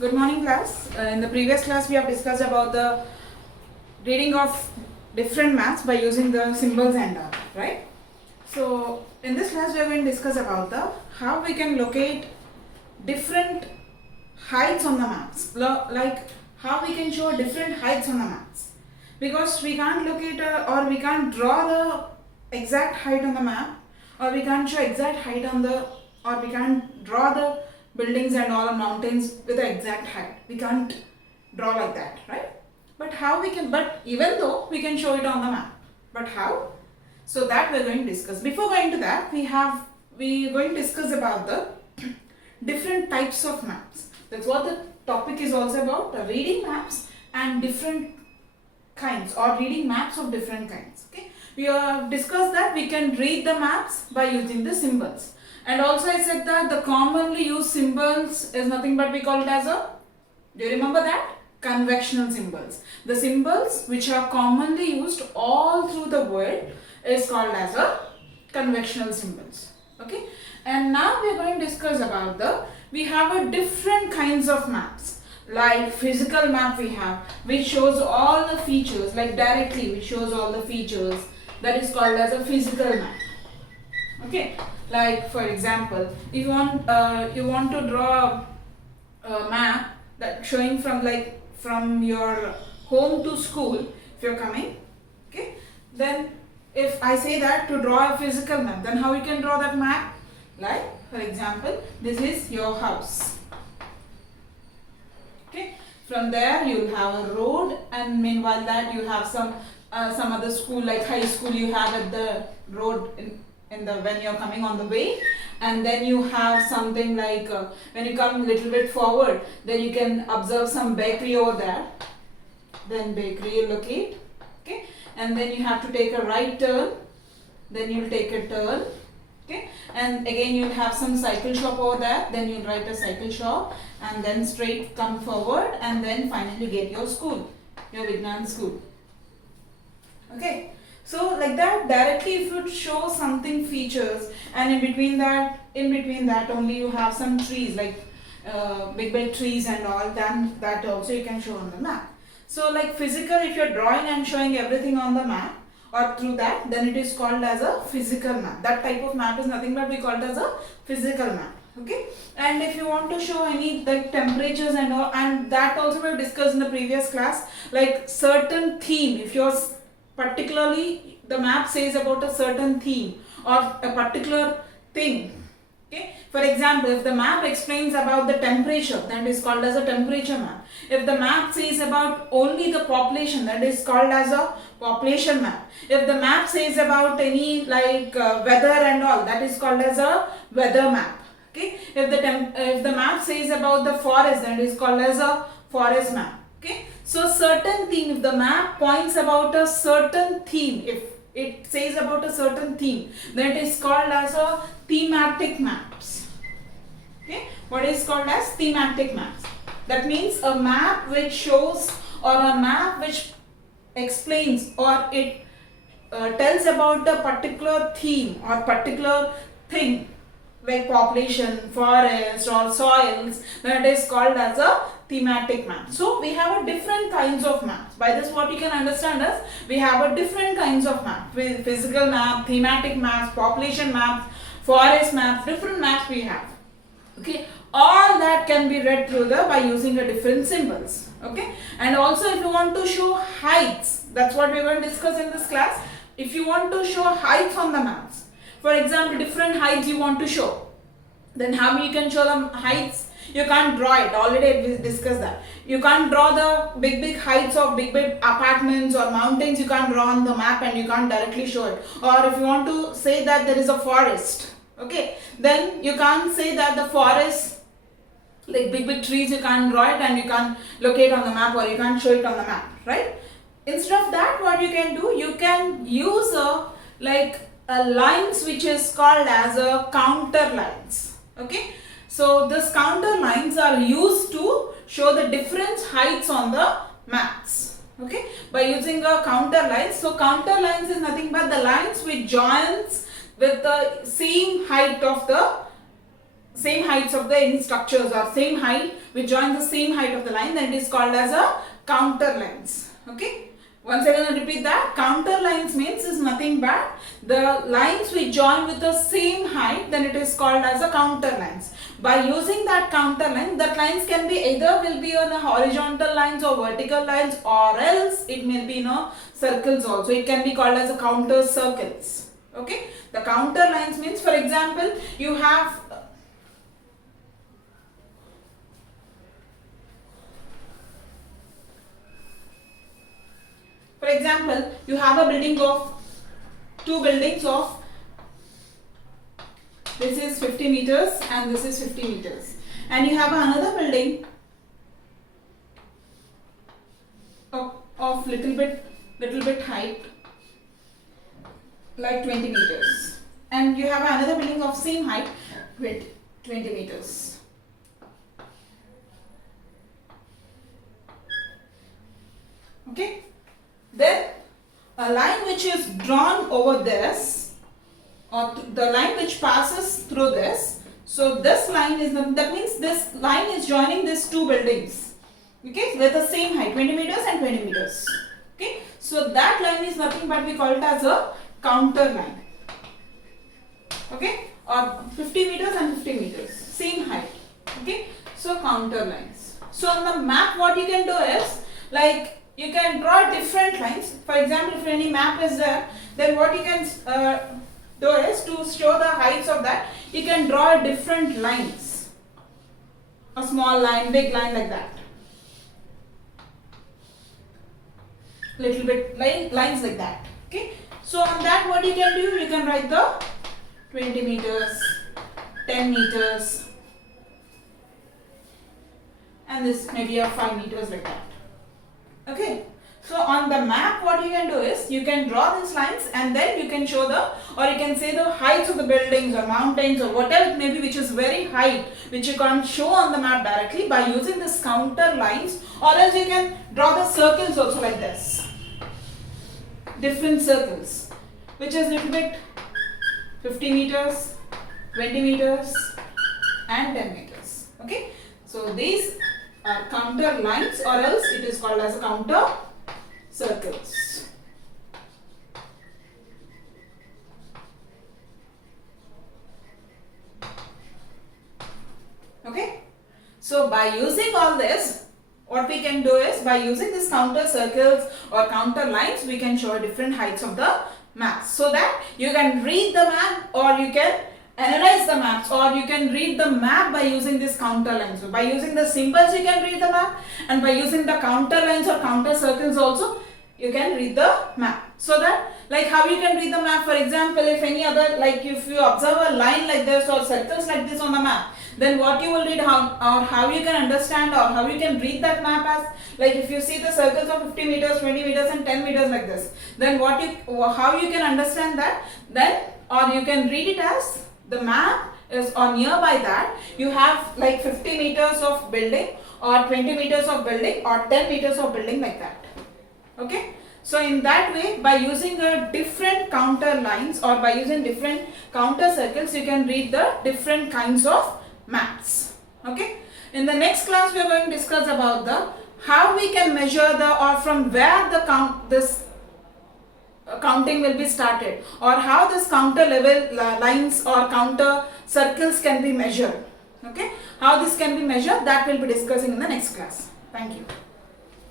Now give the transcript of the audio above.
Good morning, class. In the previous class, we have discussed about the reading of different maps by using the symbols and all, right? So, in this class, we are going to discuss about the how we can locate different heights on the maps, like how we can show different heights on the maps, because we can't locate or we can't draw the exact height on the map, or we can't show exact height on the, or we can't draw the buildings and all mountains with the exact height. We can't draw like that, right? But how we can, but even though we can show it on the map, but how? So that we're going to discuss. Before going to that, we're going to discuss about the different types of maps. That's what the topic is also about, reading maps and different kinds, or reading maps of different kinds. Okay, we have discussed that we can read the maps by using the symbols. And also I said that the commonly used symbols is nothing but we call it as a, do you remember that? Conventional symbols. The symbols which are commonly used all through the world is called as a conventional symbols. Okay, and now we are going to discuss about we have a different kinds of maps. Like physical map we have, which shows all the features, like directly which shows all the features, that is called as a physical map. Okay, like for example, if you want to draw a map that showing from your home to school, if you're coming, okay, then if I say that to draw a physical map, then how you can draw that map? Like for example, this is your house. Okay, from there you'll have a road, and meanwhile that you have some other school, like high school you have at the road in the when you're coming on the way, and then you have something like when you come a little bit forward, then you can observe some bakery over there, then bakery you locate. Okay, and then you have to take a right turn, then you'll take a turn. Okay, and again you'll have some cycle shop over there, then you'll write a cycle shop, and then straight come forward, and then finally get your school, your Vignan school. Okay, so like that directly if you show something features, and in between that only you have some trees, like big trees and all, then that also you can show on the map. So like physical, if you're drawing and showing everything on the map or through that, then it is called as a physical map. That type of map is nothing but we call it as a physical map. Okay, and if you want to show any like temperatures and all, and that also we have discussed in the previous class, like certain theme, if you're particularly the map says about a certain theme or a particular thing. Okay, for example, if the map explains about the temperature, that is called as a temperature map. If the map says about only the population, that is called as a population map. If the map says about any like weather and all, that is called as a weather map. Okay, if the map says about the forest, that is called as a forest map. Okay, so certain theme, if the map points about a certain theme, if it says about a certain theme, then it is called as a thematic maps. Okay, what is called as thematic maps? That means a map which shows, or a map which explains, or it tells about a particular theme or particular thing, like population, forest or soils, that is called as a thematic map. So we have a different kinds of maps. By this what you can understand is we have a different kinds of maps, with physical map, thematic maps, population maps, forest maps, different maps we have. Okay, all that can be read through by using a different symbols. Okay, and also if you want to show heights, that's what we are going to discuss in this class. If you want to show heights on the maps, for example, different heights you want to show, then how you can show the heights? You can't draw it. Already we discussed that. You can't draw the big heights of big apartments or mountains. You can't draw on the map and you can't directly show it. Or if you want to say that there is a forest, okay, then you can't say that the forest, like big trees, you can't draw it and you can't locate on the map, or you can't show it on the map, right? Instead of that, what you can do, you can use a lines which is called as a counter lines. Okay, so these counter lines are used to show the different heights on the maps. Okay, by using a counter lines. So counter lines is nothing but the lines which joins with the same height of the same heights of the any structures or same height which join the same height of the line, then it is called as a counter lines. Okay. Once again I repeat that, counter lines means is nothing but the lines which join with the same height, then it is called as a counter lines. By using that counter line, that lines can be either will be on a horizontal lines or vertical lines, or else it may be circles also. It can be called as a counter circles. Okay. The counter lines means, for example, you have a building of two buildings of this is 50 meters and this is 50 meters, and you have another building of little bit height like 20 meters, and you have another building of same height with 20 meters. Okay. Then a line which is drawn over this, or the line which passes through this, so this line is that means this line is joining these two buildings, okay, with the same height 20 meters and 20 meters. Okay, so that line is nothing but we call it as a counter line. Okay, or 50 meters and 50 meters, same height. Okay, so counter lines. So on the map what you can do is, like, you can draw different lines. For example, if any map is there, then what you can do is, to show the heights of that, you can draw different lines. A small line, big line, like that. Little bit lines like that. Okay. So on that what you can do, you can write the 20 meters, 10 meters, and this maybe a 5 meters like that. Okay, so on the map what you can do is, you can draw these lines and then you can show the, or you can say the heights of the buildings or mountains or whatever it may be which is very high, which you can't show on the map directly, by using this counter lines, or else you can draw the circles also like this. Different circles, which is little bit 50 meters, 20 meters and 10 meters. Okay, so these are counter lines, or else it is called as a counter circles. Okay, so by using all this, what we can do is, by using this counter circles or counter lines, we can show different heights of the maps, so that you can read the map, or you can analyze the maps, or you can read the map by using this counter lines. So by using the symbols you can read the map, and by using the counter lines or counter circles also you can read the map. So that, like, how you can read the map, for example, if any other, like if you observe a line like this or circles like this on the map, then what you will read, how you can understand, or how you can read that map as, like if you see the circles of 50 meters, 20 meters and 10 meters like this, then how you can understand that, then, or you can read it as, the map is, or nearby that you have like 50 meters of building, or 20 meters of building, or 10 meters of building, like that. Okay, so in that way, by using a different counter lines or by using different counter circles, you can read the different kinds of maps. Okay, in the next class we are going to discuss about the how we can measure the, or from where the counting will be started, or how this counter level lines or counter circles can be measured. Okay, how this can be measured, that we'll be discussing in the next class. Thank you.